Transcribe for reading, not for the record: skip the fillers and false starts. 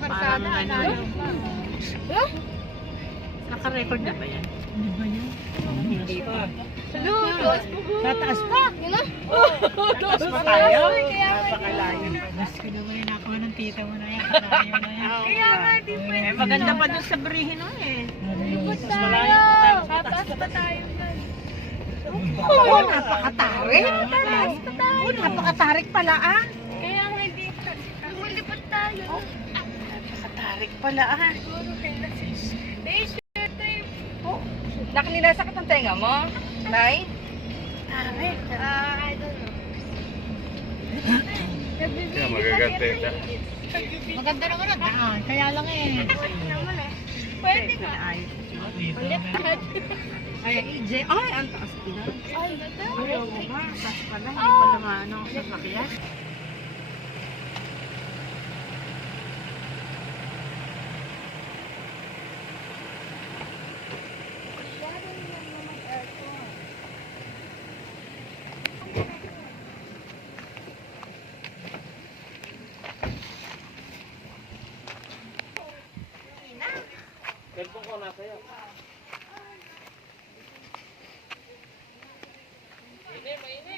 Parang ano. Naka-record na ba yan? Hindi ba yan? Hindi pa. Tataas pa? Tataas pa tayo? Napakalayo. Mas ko naman yung nakuha ng tita mo na yan. Kaya nga, di pa. Maganda pa doon sa Brihin nun eh. Lipot tayo. Tataas pa tayo. Oo, napakatarik. Napakatarik pala ah. Kaya nga hindi. Lumilipot tayo. Napakatarik pala ah. Nak, nilasakit ang tenga mo? Nay? Tarik. I don't know. Kaya magagante ka. Maganda naman ang daan. Kaya lang eh. Pwede nga. Ulit. Ay, EJ. Ay, ang taas pala. Ay, ganda. Ay, oo nga. Taas pala. Hindi pala maano sa sakyan. Cellphone ko nasa iyo. Mainit, mainit.